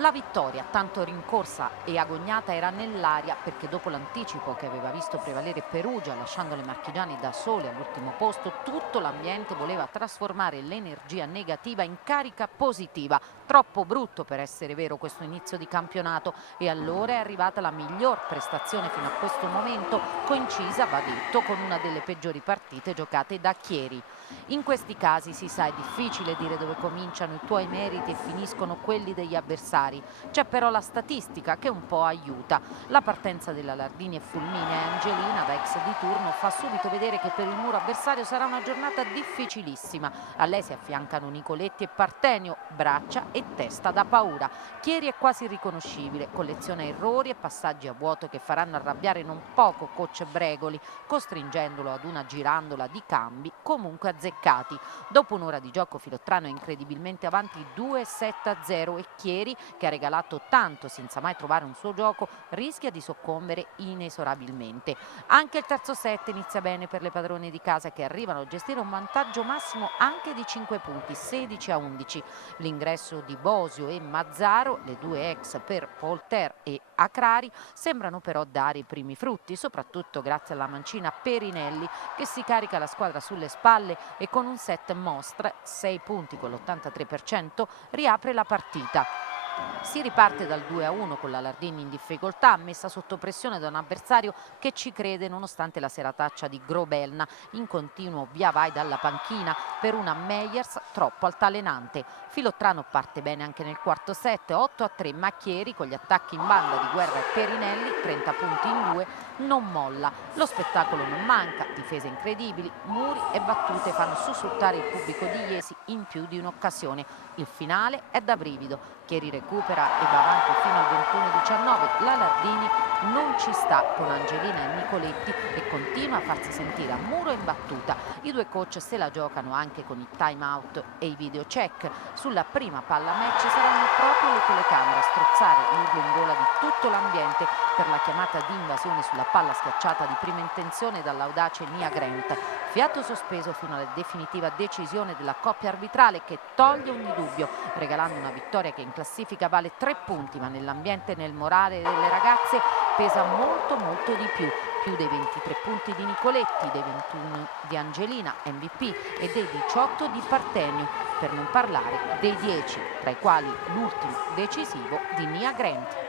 La vittoria, tanto rincorsa e agognata, era nell'aria perché dopo l'anticipo che aveva visto prevalere Perugia, lasciando le marchigiane da sole all'ultimo posto, tutto l'ambiente voleva trasformare l'energia negativa in carica positiva. Troppo brutto per essere vero questo inizio di campionato, e allora è arrivata la miglior prestazione fino a questo momento, coincisa, va detto, con una delle peggiori partite giocate da Chieri. In questi casi si sa, è difficile dire dove cominciano i tuoi meriti e finiscono quelli degli avversari. C'è però la statistica che un po' aiuta. La partenza della Lardini e fulminea, e Angelina, da ex di turno, fa subito vedere che per il muro avversario sarà una giornata difficilissima. A lei si affiancano Nicoletti e Partenio, braccia e testa da paura. Chieri è quasi irriconoscibile, colleziona errori e passaggi a vuoto che faranno arrabbiare non poco coach Bregoli, costringendolo ad una girandola di cambi comunque azzeccati. Dopo un'ora di gioco Filottrano è incredibilmente avanti 2-7-0 e Chieri, che ha regalato tanto senza mai trovare un suo gioco, rischia di soccombere inesorabilmente. Anche il terzo set inizia bene per le padrone di casa, che arrivano a gestire un vantaggio massimo anche di 5 punti, 16-11. L'ingresso di Bosio e Mazzaro, le due ex per Polter e Acrari, sembrano però dare i primi frutti, soprattutto grazie alla mancina Perinelli, che si carica la squadra sulle spalle e con un set mostra 6 punti con l'83% riapre la partita. Si riparte dal 2-1 con la Lardini in difficoltà, messa sotto pressione da un avversario che ci crede nonostante la serataccia di Grobelna, in continuo via vai dalla panchina per una Meyers troppo altalenante. Filottrano parte bene anche nel quarto set, 8-3, ma Chieri, con gli attacchi in banda di Guerra e Perinelli, 30 punti in due, non molla. Lo spettacolo non manca, difese incredibili, muri e battute fanno sussultare il pubblico di Iesi in più di un'occasione. Il finale è da brivido. Chieri recupera e va avanti fino al 21-19. La Lardini non ci sta con Angelina e Nicoletti e continua a farsi sentire a muro in battuta. I due coach se la giocano anche con i time out e i video check. Sulla prima palla match saranno proprio le telecamere a strozzare l'urlo in gola di tutto l'ambiente per la chiamata di invasione sulla palla schiacciata di prima intenzione dall'audace Nia Grant. Fiato sospeso fino alla definitiva decisione della coppia arbitrale, che toglie ogni dubbio, regalando una vittoria che in classifica vale 3 punti, ma nell'ambiente e nel morale delle ragazze pesa molto di più. Più dei 23 punti di Nicoletti, dei 21 di Angelina, MVP, e dei 18 di Partenio, per non parlare dei 10, tra i quali l'ultimo decisivo di Nia Grant.